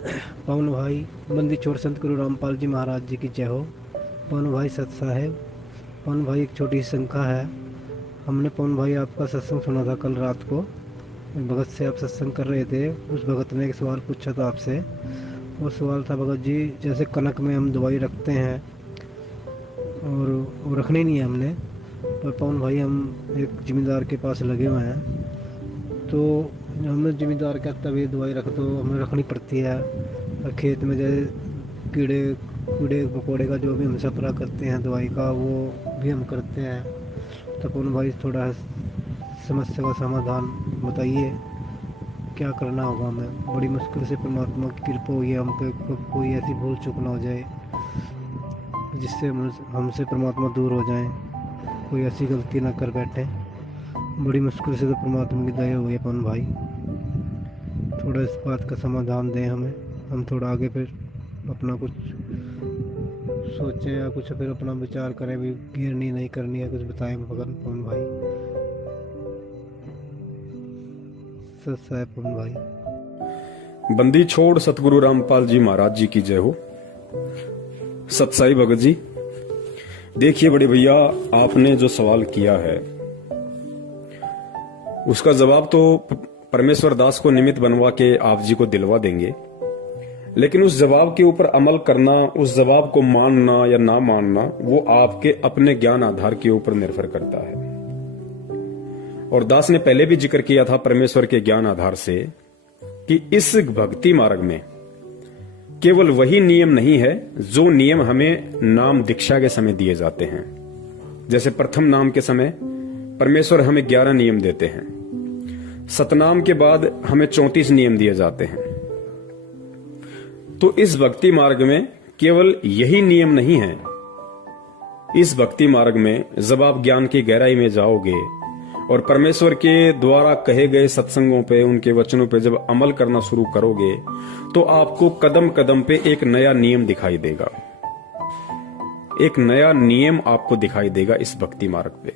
पवन भाई बंदी छोड़ संत गुरु रामपाल जी महाराज जी की जय हो। पवन भाई सत साहेब, पवन भाई एक छोटी सी शंका है। हमने पवन भाई आपका सत्संग सुना था कल रात को। एक भगत से आप सत्संग कर रहे थे, उस भगत ने एक सवाल पूछा था आपसे। वो सवाल था, भगत जी जैसे कनक में हम दवाई रखते हैं और वो रखनी नहीं है हमने, पर पवन भाई हम एक जिम्मेदार के पास लगे हुए हैं, तो हमें जिम्मेदार कहता है भाई दवाई रख दो, हमें रखनी पड़ती है। और खेत में जैसे कीड़े कीड़े मकोड़े का जो भी हम सफरा करते हैं दवाई का, वो भी हम करते हैं। तो पवन भाई थोड़ा समस्या का समाधान बताइए, क्या करना होगा हमें। बड़ी मुश्किल से परमात्मा की कृपा हुई है हम पे, कोई ऐसी भूल चूक ना हो जाए जिससे हमसे परमात्मा दूर हो जाए, कोई ऐसी गलती ना कर बैठे। बड़ी मुश्किल से तो परमात्मा की दया हुई है पवन भाई, थोड़ा इस बात का समाधान दें हमें। हम थोड़ा आगे फिर अपना कुछ सोचें या कुछ फिर अपना विचार करें, भी गिरनी नहीं करनी है, कुछ बताएं भगवान पवन भाई। सच है पवन भाई। बंदी छोड़ सतगुरु रामपाल जी महाराज जी की जय हो। सतसाई भगत जी, देखिए बड़े भैया, आपने जो सवाल किया है उसका जवाब तो परमेश्वर दास को निमित्त बनवा के आप जी को दिलवा देंगे, लेकिन उस जवाब के ऊपर अमल करना, उस जवाब को मानना या ना मानना, वो आपके अपने ज्ञान आधार के ऊपर निर्भर करता है। और दास ने पहले भी जिक्र किया था परमेश्वर के ज्ञान आधार से कि इस भक्ति मार्ग में केवल वही नियम नहीं है जो नियम हमें नाम दीक्षा के समय दिए जाते हैं। जैसे प्रथम नाम के समय परमेश्वर हमें 11 नियम देते हैं, सतनाम के बाद हमें 34 नियम दिए जाते हैं। तो इस भक्ति मार्ग में केवल यही नियम नहीं है। इस भक्ति मार्ग में जब आप ज्ञान की गहराई में जाओगे और परमेश्वर के द्वारा कहे गए सत्संगों पे, उनके वचनों पे जब अमल करना शुरू करोगे तो आपको कदम कदम पे एक नया नियम दिखाई देगा, एक नया नियम आपको दिखाई देगा इस भक्ति मार्ग पे।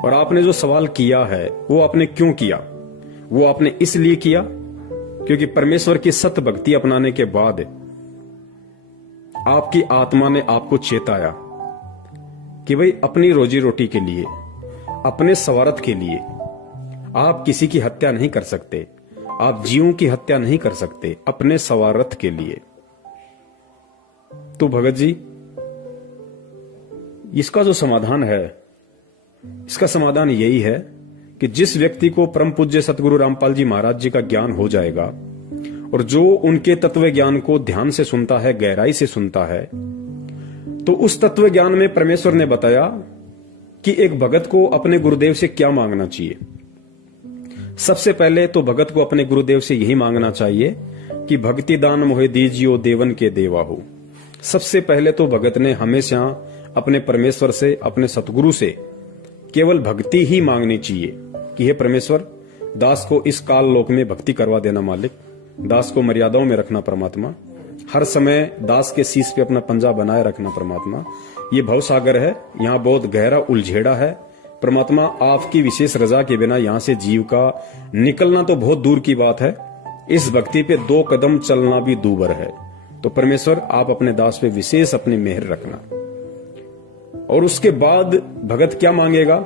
और आपने जो सवाल किया है वो आपने क्यों किया? वो आपने इसलिए किया क्योंकि परमेश्वर की सत भक्ति अपनाने के बाद आपकी आत्मा ने आपको चेताया कि भाई अपनी रोजी रोटी के लिए, अपने स्वार्थ के लिए आप किसी की हत्या नहीं कर सकते, आप जीवों की हत्या नहीं कर सकते, अपने स्वार्थ के लिए। तो भगत जी, इसका जो समाधान है, इसका समाधान यही है कि जिस व्यक्ति को परम पूज्य सतगुरु रामपाल जी महाराज जी का ज्ञान हो जाएगा और जो उनके तत्व ज्ञान को ध्यान से सुनता है, गहराई से सुनता है, तो उस तत्व ज्ञान में परमेश्वर ने बताया कि एक भगत को अपने गुरुदेव से क्या मांगना चाहिए। सबसे पहले तो भगत को अपने गुरुदेव से यही मांगना चाहिए कि भक्ति दान मोहे दीजियो देवन के देवा हो। सबसे पहले तो भगत ने हमेशा अपने परमेश्वर से, अपने सतगुरु से केवल भक्ति ही मांगनी चाहिए कि हे परमेश्वर, दास को इस काल लोक में भक्ति करवा देना मालिक, दास को मर्यादाओं में रखना परमात्मा, हर समय दास के शीश पे अपना पंजा बनाए रखना परमात्मा। ये भव सागर है, यहाँ बहुत गहरा उलझेड़ा है परमात्मा, आपकी विशेष रजा के बिना यहाँ से जीव का निकलना तो बहुत दूर की बात है, इस भक्ति पे 2 कदम चलना भी दूभर है। तो परमेश्वर आप अपने दास पे विशेष अपनी मेहर रखना। और उसके बाद भगत क्या मांगेगा?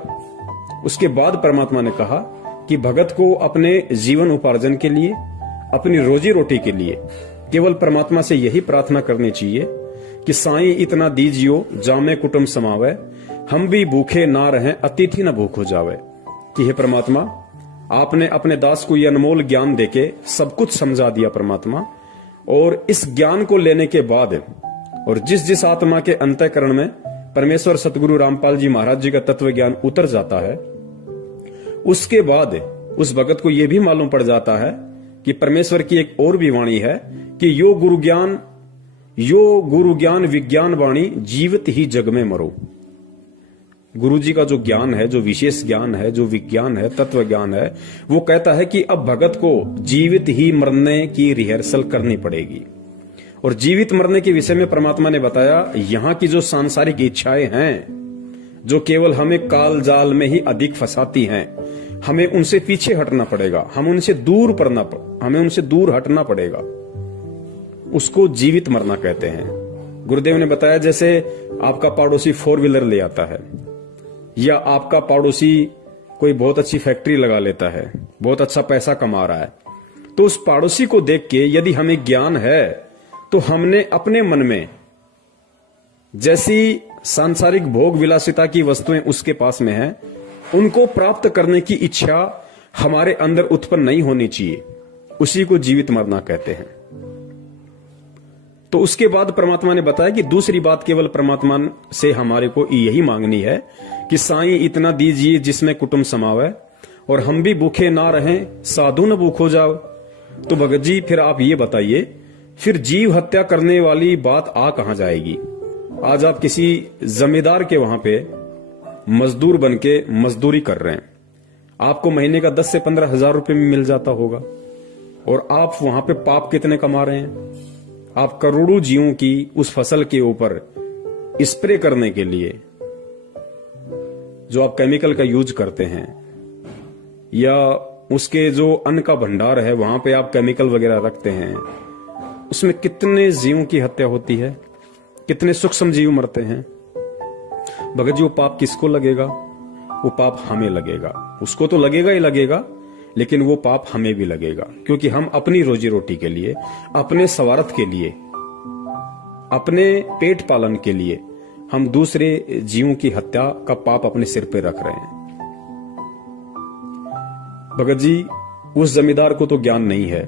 उसके बाद परमात्मा ने कहा कि भगत को अपने जीवन उपार्जन के लिए, अपनी रोजी रोटी के लिए केवल परमात्मा से यही प्रार्थना करनी चाहिए कि साईं इतना दीजियो जामे कुटुंब समावे, हम भी भूखे ना रहें अतिथि न भूख हो जावे। कि हे परमात्मा, आपने अपने दास को यह अनमोल ज्ञान देके सब कुछ समझा दिया परमात्मा, और इस ज्ञान को लेने के बाद और जिस जिस आत्मा के अंतःकरण में परमेश्वर सतगुरु रामपाल जी महाराज जी का तत्व ज्ञान उतर जाता है, उसके बाद उस भगत को यह भी मालूम पड़ जाता है कि परमेश्वर की एक और भी वाणी है कि यो गुरु ज्ञान विज्ञान वाणी जीवित ही जग में मरो। गुरु जी का जो ज्ञान है, जो विशेष ज्ञान है, जो विज्ञान है, तत्व ज्ञान है, वो कहता है कि अब भगत को जीवित ही मरने की रिहर्सल करनी पड़ेगी। और जीवित मरने के विषय में परमात्मा ने बताया, यहां की जो सांसारिक इच्छाएं हैं जो केवल हमें काल जाल में ही अधिक फंसाती हैं, हमें उनसे पीछे हटना पड़ेगा, हमें उनसे दूर हटना पड़ेगा। उसको जीवित मरना कहते हैं। गुरुदेव ने बताया जैसे आपका पड़ोसी 4 व्हीलर ले आता है, या आपका पड़ोसी कोई बहुत अच्छी फैक्ट्री लगा लेता है, बहुत अच्छा पैसा कमा रहा है, तो उस पड़ोसी को देख के यदि हमें ज्ञान है तो हमने अपने मन में जैसी सांसारिक भोग विलासिता की वस्तुएं उसके पास में है, उनको प्राप्त करने की इच्छा हमारे अंदर उत्पन्न नहीं होनी चाहिए। उसी को जीवित मरना कहते हैं। तो उसके बाद परमात्मा ने बताया कि दूसरी बात केवल परमात्मा से हमारे को यही मांगनी है कि साईं इतना दीजिए जिसमें कुटुंब समावे, और हम भी भूखे ना रहें, साधु न भूखो जाओ। तो भगत जी फिर आप ये बताइए, फिर जीव हत्या करने वाली बात आ कहां जाएगी? आज आप किसी जमींदार के वहां पे मजदूर बन के मजदूरी कर रहे हैं, आपको महीने का 10 से 15 हजार रुपए में मिल जाता होगा, और आप वहां पे पाप कितने कमा रहे हैं? आप करोड़ों जीवों की उस फसल के ऊपर स्प्रे करने के लिए जो आप केमिकल का यूज करते हैं, या उसके जो अन्न का भंडार है वहां पे आप केमिकल वगैरह रखते हैं, उसमें कितने जीवों की हत्या होती है, कितने सूक्ष्म जीव मरते हैं। भगत जी वो पाप किसको लगेगा? वो पाप हमें लगेगा। उसको तो लगेगा ही लगेगा, लेकिन वो पाप हमें भी लगेगा, क्योंकि हम अपनी रोजी रोटी के लिए, अपने स्वार्थ के लिए, अपने पेट पालन के लिए हम दूसरे जीवों की हत्या का पाप अपने सिर पे रख रहे हैं। भगत जी उस जमींदार को तो ज्ञान नहीं है,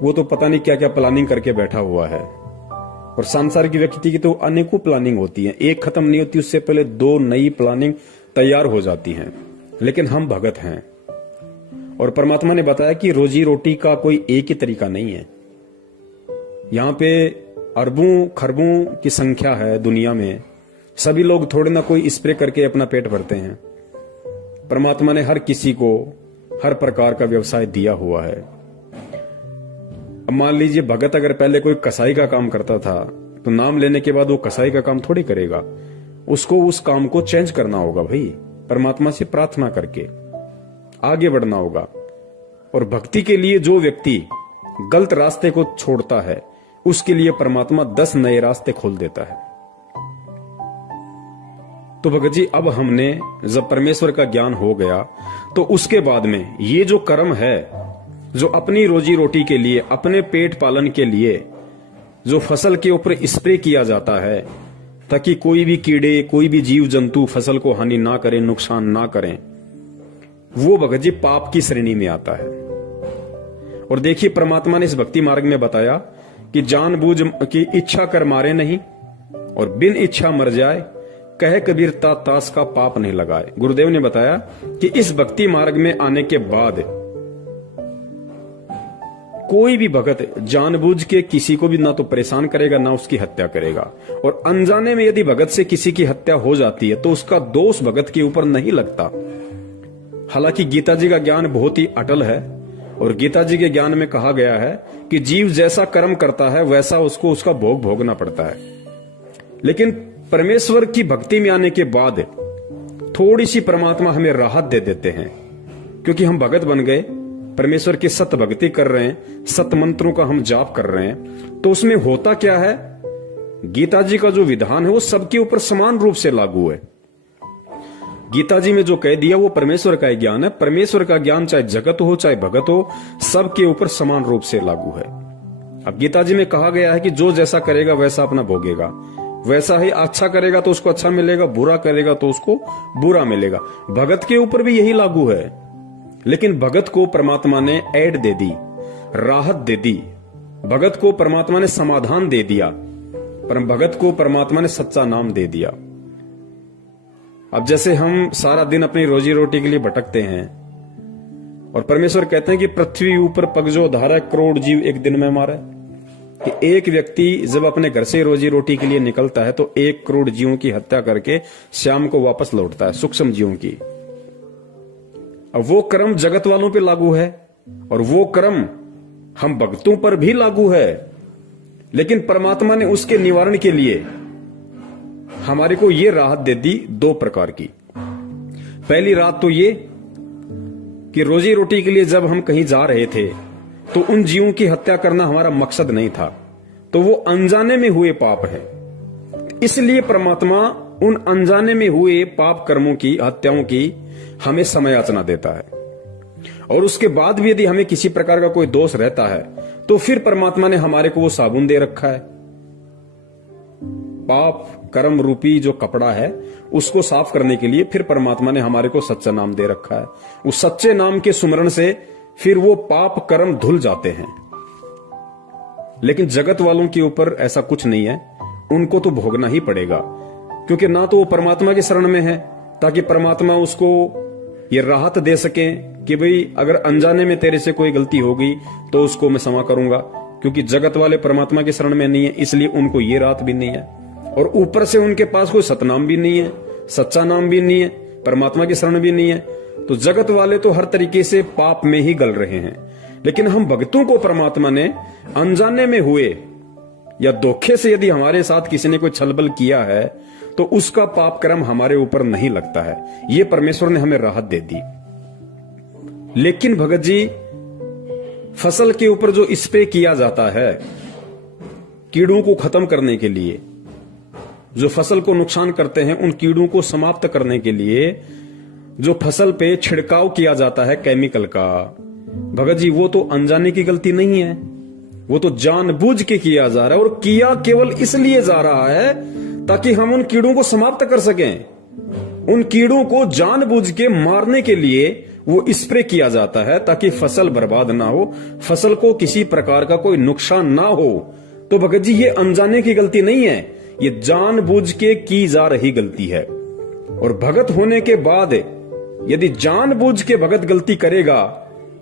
वो तो पता नहीं क्या क्या प्लानिंग करके बैठा हुआ है, और सांसारिक व्यक्ति की तो अनेकों प्लानिंग होती है, एक खत्म नहीं होती उससे पहले 2 नई प्लानिंग तैयार हो जाती हैं। लेकिन हम भगत हैं, और परमात्मा ने बताया कि रोजी रोटी का कोई एक ही तरीका नहीं है। यहां पे अरबों खरबों की संख्या है दुनिया में, सभी लोग थोड़े ना कोई स्प्रे करके अपना पेट भरते हैं। परमात्मा ने हर किसी को हर प्रकार का व्यवसाय दिया हुआ है। अब मान लीजिए भगत अगर पहले कोई कसाई का काम करता था, तो नाम लेने के बाद वो कसाई का काम थोड़ी करेगा, उसको उस काम को चेंज करना होगा भाई, परमात्मा से प्रार्थना करके आगे बढ़ना होगा। और भक्ति के लिए जो व्यक्ति गलत रास्ते को छोड़ता है, उसके लिए परमात्मा 10 नए रास्ते खोल देता है। तो भगत जी अब हमने जब परमेश्वर का ज्ञान हो गया, तो उसके बाद में ये जो कर्म है, जो अपनी रोजी रोटी के लिए, अपने पेट पालन के लिए जो फसल के ऊपर स्प्रे किया जाता है, ताकि कोई भी कीड़े, कोई भी जीव जंतु फसल को हानि ना करें, नुकसान ना करें, वो भगत जी पाप की श्रेणी में आता है। और देखिए परमात्मा ने इस भक्ति मार्ग में बताया कि जानबूझ की इच्छा कर मारे नहीं, और बिन इच्छा मर जाए, कहे कबीर तास का पाप नहीं लगाए। गुरुदेव ने बताया कि इस भक्ति मार्ग में आने के बाद कोई भी भगत जानबूझ के किसी को भी ना तो परेशान करेगा, ना उसकी हत्या करेगा। और अनजाने में यदि भगत से किसी की हत्या हो जाती है, तो उसका दोष भगत के ऊपर नहीं लगता। हालांकि गीता जी का ज्ञान बहुत ही अटल है, और गीता जी के ज्ञान में कहा गया है कि जीव जैसा कर्म करता है वैसा उसको उसका भोग भोगना पड़ता है। लेकिन परमेश्वर की भक्ति में आने के बाद थोड़ी सी परमात्मा हमें राहत दे देते हैं, क्योंकि हम भगत बन गए, परमेश्वर की सत भक्ति कर रहे हैं, सत मंत्रों का हम जाप कर रहे हैं। तो उसमें होता क्या है, गीता जी का जो विधान है वो सबके ऊपर समान रूप से लागू है। गीता जी में जो कह दिया वो परमेश्वर का ज्ञान है। परमेश्वर का ज्ञान चाहे जगत हो चाहे भगत हो, सबके ऊपर समान रूप से लागू है। अब गीता जी में कहा गया है कि जो जैसा करेगा वैसा अपना भोगेगा, वैसा ही अच्छा करेगा तो उसको अच्छा मिलेगा, बुरा करेगा तो उसको बुरा मिलेगा। भगत के ऊपर भी यही लागू है। लेकिन भगत को परमात्मा ने ऐड दे दी, राहत दे दी, भगत को परमात्मा ने समाधान दे दिया, पर भगत को परमात्मा ने सच्चा नाम दे दिया। अब जैसे हम सारा दिन अपनी रोजी रोटी के लिए भटकते हैं, और परमेश्वर कहते हैं कि पृथ्वी ऊपर पग जो धारा करोड़ जीव एक दिन में मारे, कि एक व्यक्ति जब अपने घर से रोजी रोटी के लिए निकलता है तो 1 करोड़ जीवों की हत्या करके शाम को वापस लौटता है, सूक्ष्म जीवों की। अब वो कर्म जगत वालों पे लागू है, और वो कर्म हम भक्तों पर भी लागू है। लेकिन परमात्मा ने उसके निवारण के लिए हमारे को ये राहत दे दी 2 प्रकार की। पहली रात तो ये कि रोजी रोटी के लिए जब हम कहीं जा रहे थे तो उन जीवों की हत्या करना हमारा मकसद नहीं था, तो वो अनजाने में हुए पाप है। इसलिए परमात्मा उन अनजाने में हुए पाप कर्मों की, हत्याओं की हमें समय याचना देता है। और उसके बाद भी यदि हमें किसी प्रकार का कोई दोष रहता है तो फिर परमात्मा ने हमारे को वो साबुन दे रखा है, पाप कर्म रूपी जो कपड़ा है उसको साफ करने के लिए फिर परमात्मा ने हमारे को सच्चा नाम दे रखा है। उस सच्चे नाम के सुमरण से फिर वो पाप कर्म धुल जाते हैं। लेकिन जगत वालों के ऊपर ऐसा कुछ नहीं है, उनको तो भोगना ही पड़ेगा, क्योंकि ना तो वो परमात्मा की शरण में है ताकि परमात्मा उसको ये राहत दे सके कि भाई अगर अनजाने में तेरे से कोई गलती हो गई तो उसको मैं क्षमा करूंगा, क्योंकि जगत वाले परमात्मा की शरण में नहीं है, इसलिए उनको ये राहत भी नहीं है। और ऊपर से उनके पास कोई सतनाम भी नहीं है, सच्चा नाम भी नहीं है, परमात्मा की शरण भी नहीं है, तो जगत वाले तो हर तरीके से पाप में ही गल रहे हैं। लेकिन हम भक्तों को परमात्मा ने अनजाने में हुए या धोखे से यदि हमारे साथ किसी ने कोई छलबल किया है तो उसका पाप कर्म हमारे ऊपर नहीं लगता है, ये परमेश्वर ने हमें राहत दे दी। लेकिन भगत जी, फसल के ऊपर जो स्प्रे किया जाता है कीड़ों को खत्म करने के लिए, जो फसल को नुकसान करते हैं उन कीड़ों को समाप्त करने के लिए जो फसल पे छिड़काव किया जाता है केमिकल का, भगत जी वो तो अनजाने की गलती नहीं है, वो तो जानबूझ के किया जा रहा है। और किया केवल इसलिए जा रहा है ताकि हम उन कीड़ों को समाप्त कर सकें। उन कीड़ों को जानबूझ के मारने के लिए वो स्प्रे किया जाता है ताकि फसल बर्बाद ना हो, फसल को किसी प्रकार का कोई नुकसान ना हो। तो भगत जी ये अनजाने की गलती नहीं है, ये जानबूझ के की जा रही गलती है। और भगत होने के बाद यदि जानबूझ के भगत गलती करेगा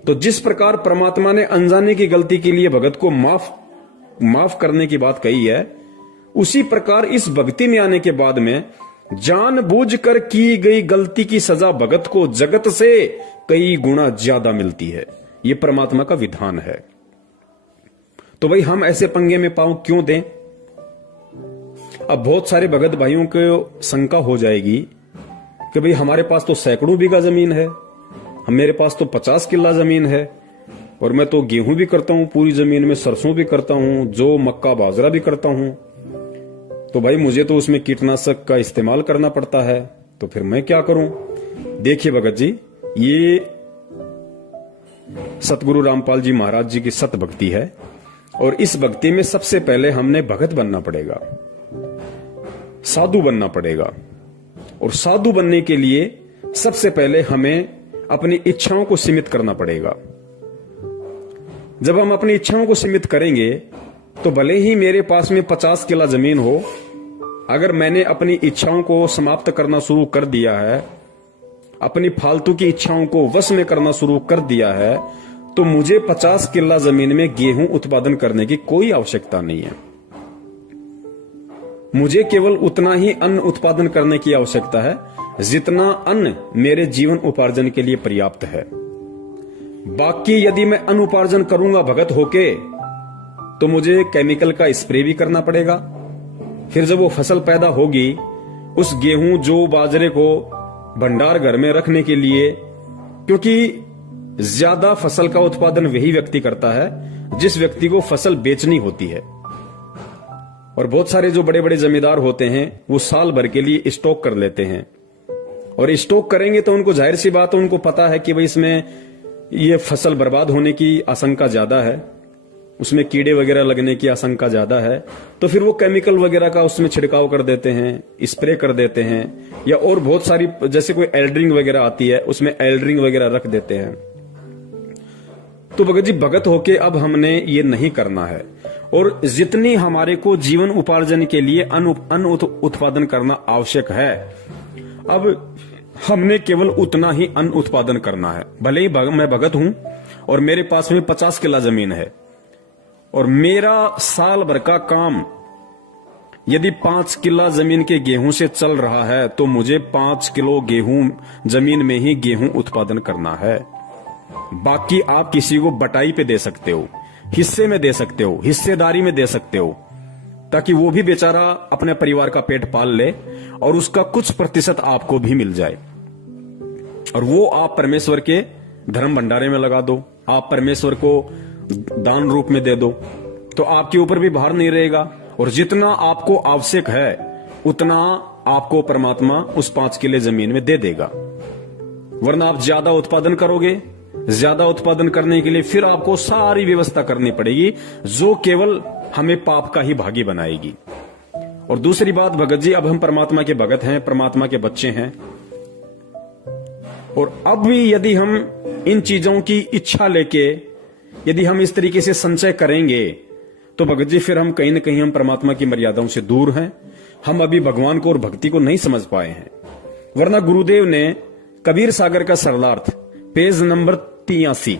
तो जिस प्रकार परमात्मा ने अनजाने की गलती के लिए भगत को माफ करने की बात कही है, उसी प्रकार इस भक्ति में आने के बाद में जानबूझकर की गई गलती की सजा भगत को जगत से कई गुना ज्यादा मिलती है। यह परमात्मा का विधान है। तो भाई हम ऐसे पंगे में पांव क्यों दें? अब बहुत सारे भगत भाइयों को शंका हो जाएगी कि भाई हमारे पास तो सैकड़ों बीघा जमीन है, मेरे पास तो 50 किला जमीन है, और मैं तो गेहूं भी करता हूं पूरी जमीन में, सरसों भी करता हूं, जो मक्का बाजरा भी करता हूं, तो भाई मुझे तो उसमें कीटनाशक का इस्तेमाल करना पड़ता है, तो फिर मैं क्या करूं? देखिए भगत जी, ये सतगुरु रामपाल जी महाराज जी की सत भक्ति है, और इस भक्ति में सबसे पहले हमने भगत बनना पड़ेगा, साधु बनना पड़ेगा। और साधु बनने के लिए सबसे पहले हमें अपनी इच्छाओं को सीमित करना पड़ेगा। जब हम अपनी इच्छाओं को सीमित करेंगे तो भले ही मेरे पास में 50 किला जमीन हो, अगर मैंने अपनी इच्छाओं को समाप्त करना शुरू कर दिया है, अपनी फालतू की इच्छाओं को वश में करना शुरू कर दिया है, तो मुझे 50 किला जमीन में गेहूं उत्पादन करने की कोई आवश्यकता नहीं है। मुझे केवल उतना ही अन्न उत्पादन करने की आवश्यकता है जितना अन्न मेरे जीवन उपार्जन के लिए पर्याप्त है। बाकी यदि मैं अन्न उपार्जन करूंगा भगत होके तो मुझे केमिकल का स्प्रे भी करना पड़ेगा। फिर जब वो फसल पैदा होगी, उस गेहूं जो बाजरे को भंडार घर में रखने के लिए, क्योंकि ज्यादा फसल का उत्पादन वही व्यक्ति करता है जिस व्यक्ति को फसल बेचनी होती है। और बहुत सारे जो बड़े बड़े जमींदार होते हैं वो साल भर के लिए स्टॉक कर लेते हैं, और स्टॉक करेंगे तो उनको जाहिर सी बात है, उनको पता है कि भाई इसमें ये फसल बर्बाद होने की आशंका ज्यादा है, उसमें कीड़े वगैरह लगने की आशंका ज्यादा है, तो फिर वो केमिकल वगैरह का उसमें छिड़काव कर देते हैं, स्प्रे कर देते हैं, या और बहुत सारी जैसे कोई एल्ड्रिंग वगैरह आती है उसमें एल्ड्रिंग वगैरह रख देते हैं। तो भगत जी, भगत होके अब हमने ये नहीं करना है, और जितनी हमारे को जीवन उपार्जन के लिए अन्न उत्पादन करना आवश्यक है, अब हमने केवल उतना ही अन्न उत्पादन करना है। भले ही मैं भगत हूं और मेरे पास में 50 किला जमीन है, और मेरा साल भर का काम यदि 5 किला जमीन के गेहूं से चल रहा है तो मुझे 5 किलो गेहूं जमीन में ही गेहूं उत्पादन करना है। बाकी आप किसी को बटाई पे दे सकते हो, हिस्से में दे सकते हो, हिस्सेदारी में दे सकते हो, ताकि वो भी बेचारा अपने परिवार का पेट पाल ले और उसका कुछ प्रतिशत आपको भी मिल जाए। और वो आप परमेश्वर के धर्म भंडारे में लगा दो, आप परमेश्वर को दान रूप में दे दो, तो आपके ऊपर भी भार नहीं रहेगा। और जितना आपको आवश्यक है उतना आपको परमात्मा उस 5 किले जमीन में दे देगा। वरना आप ज्यादा उत्पादन करोगे, ज्यादा उत्पादन करने के लिए फिर आपको सारी व्यवस्था करनी पड़ेगी, जो केवल हमें पाप का ही भागी बनाएगी। और दूसरी बात भगत जी, अब हम परमात्मा के भगत हैं, परमात्मा के बच्चे हैं, और अब भी यदि हम इन चीजों की इच्छा लेके यदि हम इस तरीके से संचय करेंगे तो भगत जी फिर हम कहीं ना कहीं हम परमात्मा की मर्यादाओं से दूर हैं। हम अभी भगवान को और भक्ति को नहीं समझ पाए हैं। वरना गुरुदेव ने कबीर सागर का सरलार्थ पेज नंबर 83,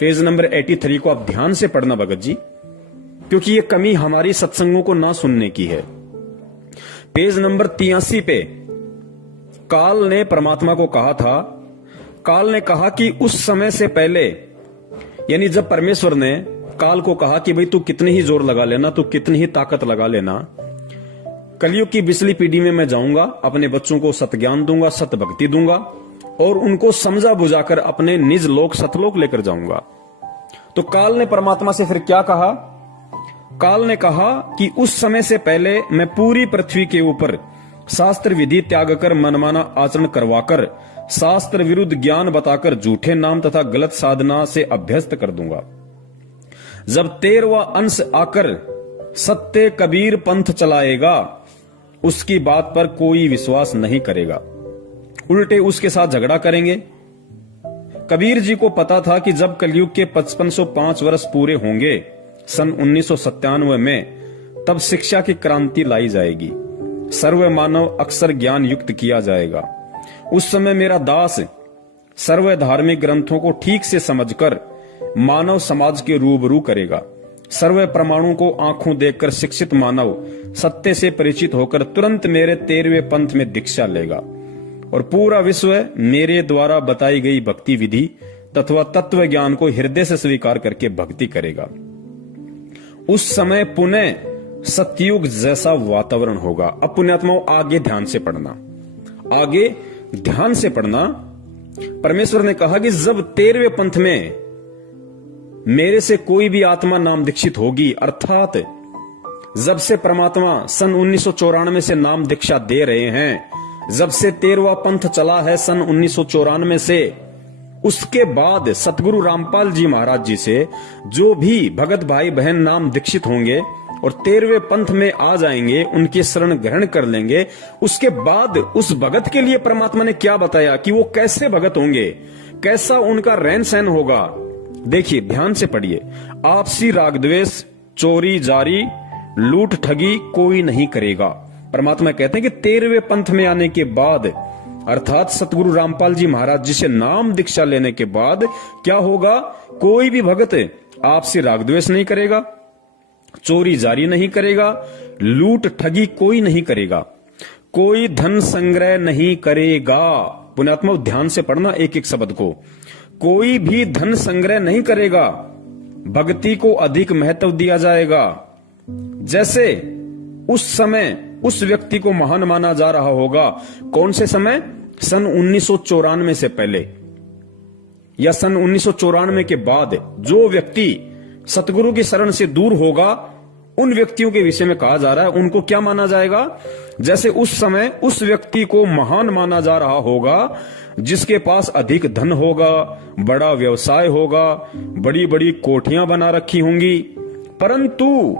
पेज नंबर 83 को आप ध्यान से पढ़ना भगत जी, क्योंकि ये कमी हमारी सत्संगों को ना सुनने की है। पेज नंबर 83 पे काल ने परमात्मा को कहा था, काल ने कहा कि उस समय से पहले, यानी जब परमेश्वर ने काल को कहा कि भाई तू कितनी ही जोर लगा लेना, तू कितनी ही ताकत लगा लेना, कलयुग की बिचली पीढ़ी में मैं जाऊंगा, अपने बच्चों को सतज्ञान दूंगा, सत भक्ति दूंगा और उनको समझा बुझाकर अपने निज लोक सतलोक लेकर जाऊंगा। तो काल ने परमात्मा से फिर क्या कहा? काल ने कहा कि उस समय से पहले मैं पूरी पृथ्वी के ऊपर शास्त्र विधि त्याग कर मनमाना आचरण करवाकर शास्त्र विरुद्ध ज्ञान बताकर झूठे नाम तथा गलत साधना से अभ्यस्त कर दूंगा। जब 13वां अंश आकर सत्य कबीर पंथ चलाएगा, उसकी बात पर कोई विश्वास नहीं करेगा, उल्टे उसके साथ झगड़ा करेंगे। कबीर जी को पता था कि जब कलयुग के 5505 वर्ष पूरे होंगे सन 1997 में, तब शिक्षा की क्रांति लाई जाएगी, सर्व मानव अक्षर ज्ञान युक्त किया जाएगा। उस समय मेरा दास सर्व धार्मिक ग्रंथों को ठीक से समझकर मानव समाज के रूबरू करेगा। सर्व प्रमाणों को आंखों देखकर शिक्षित मानव सत्य से परिचित होकर तुरंत मेरे 13वें पंथ में दीक्षा लेगा और पूरा विश्व मेरे द्वारा बताई गई भक्ति विधि तथा तत्व ज्ञान को हृदय से स्वीकार करके भक्ति करेगा। उस समय पुनः सतयुग जैसा वातावरण होगा। अब पुण्यात्माओं आगे ध्यान से पढ़ना, आगे ध्यान से पढ़ना। परमेश्वर ने कहा कि जब 13वें पंथ में मेरे से कोई भी आत्मा नाम दीक्षित होगी, अर्थात जब से परमात्मा सन 1994 से नाम दीक्षा दे रहे हैं, जब से 13वां पंथ चला है सन 1994 से, उसके बाद सतगुरु रामपाल जी महाराज जी से जो भी भगत भाई बहन नाम दीक्षित होंगे और 13वें पंथ में आ जाएंगे, उनकी शरण ग्रहण कर लेंगे, उसके बाद उस भगत के लिए परमात्मा ने क्या बताया कि वो कैसे भगत होंगे, कैसा उनका रहन सहन होगा। देखिए ध्यान से पढ़िए। आपसी राग द्वेष, चोरी जारी, लूट ठगी कोई नहीं करेगा। परमात्मा कहते हैं कि 13वें पंथ में आने के बाद, अर्थात सतगुरु रामपाल जी महाराज जी से नाम दीक्षा लेने के बाद क्या होगा? कोई भी भगत आपसी राग द्वेष नहीं करेगा, चोरी जारी नहीं करेगा, लूट ठगी कोई नहीं करेगा, कोई धन संग्रह नहीं करेगा। पुण्यात्मा ध्यान से पढ़ना एक एक शब्द को। कोई भी धन संग्रह नहीं करेगा, भक्ति को अधिक महत्व दिया जाएगा। जैसे उस समय उस व्यक्ति को महान माना जा रहा होगा, कौन से समय? सन 1994 से पहले या सन 1994 के बाद जो व्यक्ति सतगुरु की शरण से दूर होगा, उन व्यक्तियों के विषय में कहा जा रहा है, उनको क्या माना जाएगा? जैसे उस समय उस व्यक्ति को महान माना जा रहा होगा जिसके पास अधिक धन होगा, बड़ा व्यवसाय होगा, बड़ी बड़ी कोठियां बना रखी होंगी। परंतु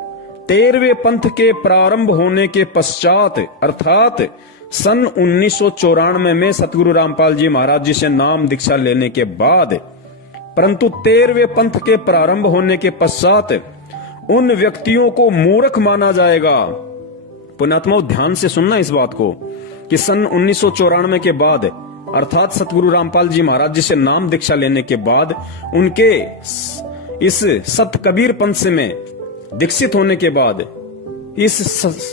13वें पंथ के प्रारंभ होने के पश्चात, अर्थात सन 1994 में सतगुरु रामपाल जी महाराज जी से नाम दीक्षा लेने के बाद, परंतु 13वें पंथ के प्रारंभ होने के पश्चात उन व्यक्तियों को मूर्ख माना जाएगा। पुण्यात्माओं ध्यान से सुनना इस बात को कि सन 1994 के बाद, अर्थात सतगुरु रामपाल जी महाराज जी से नाम दीक्षा लेने के बाद, उनके इस सत कबीर पंथ से में दीक्षित होने के बाद, इस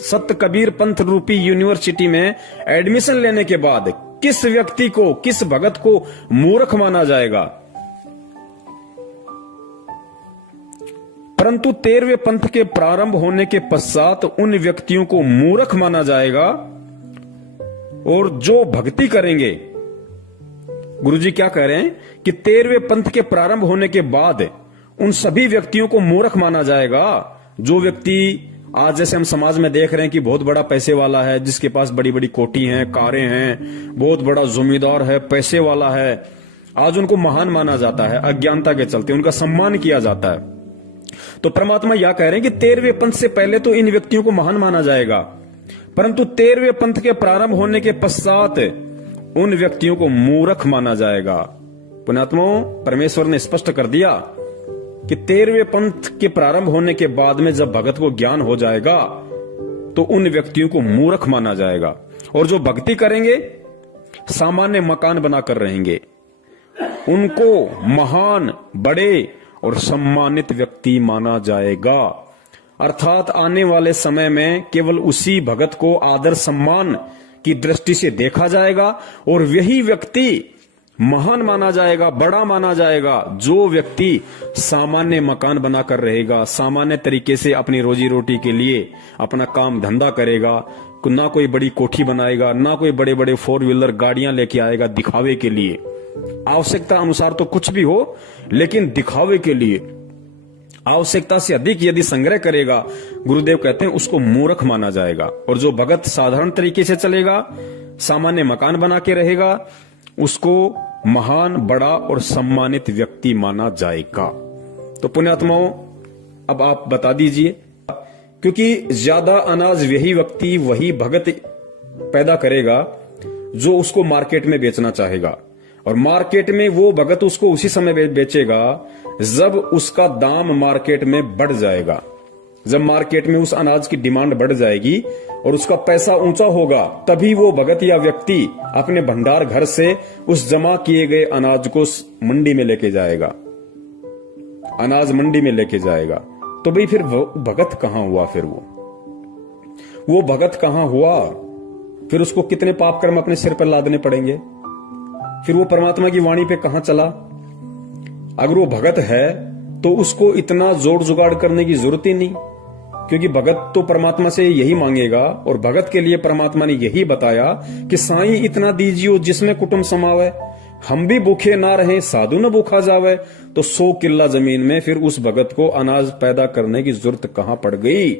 सत कबीर पंथ रूपी यूनिवर्सिटी में एडमिशन लेने के बाद किस व्यक्ति को, किस भगत को मूर्ख माना जाएगा? परंतु 13वें पंथ के प्रारंभ होने के पश्चात उन व्यक्तियों को मूर्ख माना जाएगा, और जो भक्ति करेंगे गुरुजी क्या कह रहे हैं कि 13वें पंथ के प्रारंभ होने के बाद उन सभी व्यक्तियों को मूर्ख माना जाएगा। जो व्यक्ति आज जैसे हम समाज में देख रहे हैं कि बहुत बड़ा पैसे वाला है, जिसके पास बड़ी बड़ी कोठी हैं, कारें हैं, बहुत बड़ा जमींदार है, पैसे वाला है, आज उनको महान माना जाता है। अज्ञानता के चलते उनका सम्मान किया जाता है। तो परमात्मा यह कह रहे हैं कि 13वें पंथ से पहले तो इन व्यक्तियों को महान माना जाएगा, परंतु 13वें पंथ के प्रारंभ होने के पश्चात उन व्यक्तियों को मूर्ख माना जाएगा। पुण्यात्माओं, परमेश्वर ने स्पष्ट कर दिया कि 13वें पंथ के प्रारंभ होने के बाद में जब भगत को ज्ञान हो जाएगा तो उन व्यक्तियों को मूर्ख माना जाएगा, और जो भक्ति करेंगे सामान्य मकान बनाकर रहेंगे, उनको महान, बड़े और सम्मानित व्यक्ति माना जाएगा। अर्थात आने वाले समय में केवल उसी भगत को आदर सम्मान की दृष्टि से देखा जाएगा और वही व्यक्ति महान माना जाएगा, बड़ा माना जाएगा, जो व्यक्ति सामान्य मकान बनाकर रहेगा, सामान्य तरीके से अपनी रोजी रोटी के लिए अपना काम धंधा करेगा, ना कोई बड़ी कोठी बनाएगा, ना कोई बड़े बड़े 4 व्हीलर गाड़ियां लेके आएगा दिखावे के लिए। आवश्यकता अनुसार तो कुछ भी हो, लेकिन दिखावे के लिए आवश्यकता से अधिक यदि संग्रह करेगा, गुरुदेव कहते हैं उसको मूर्ख माना जाएगा। और जो भगत साधारण तरीके से चलेगा, सामान्य मकान बना के रहेगा, उसको महान, बड़ा और सम्मानित व्यक्ति माना जाएगा। तो पुण्यात्माओं, अब आप बता दीजिए, क्योंकि ज्यादा अनाज वही व्यक्ति, वही भगत पैदा करेगा जो उसको मार्केट में बेचना चाहेगा, और मार्केट में वो भगत उसको उसी समय बेचेगा जब उसका दाम मार्केट में बढ़ जाएगा। जब मार्केट में उस अनाज की डिमांड बढ़ जाएगी और उसका पैसा ऊंचा होगा, तभी वो भगत या व्यक्ति अपने भंडार घर से उस जमा किए गए अनाज को मंडी में लेके जाएगा, अनाज मंडी में लेके जाएगा। तो भाई फिर भगत कहां हुआ? फिर वो भगत कहां हुआ? फिर उसको कितने पाप कर्म अपने सिर पर लादने पड़ेंगे? फिर वो परमात्मा की वाणी पे कहां चला? अगर वो भगत है तो उसको इतना जोड़ जुगाड़ करने की जरूरत ही नहीं, क्योंकि भगत तो परमात्मा से यही मांगेगा, और भगत के लिए परमात्मा ने यही बताया कि साईं इतना दीजियो जिसमें कुटुंब समावे, हम भी भूखे ना रहें साधु न भूखा जावे। तो 100 किल्ला जमीन में फिर उस भगत को अनाज पैदा करने की जरूरत कहां पड़ गई?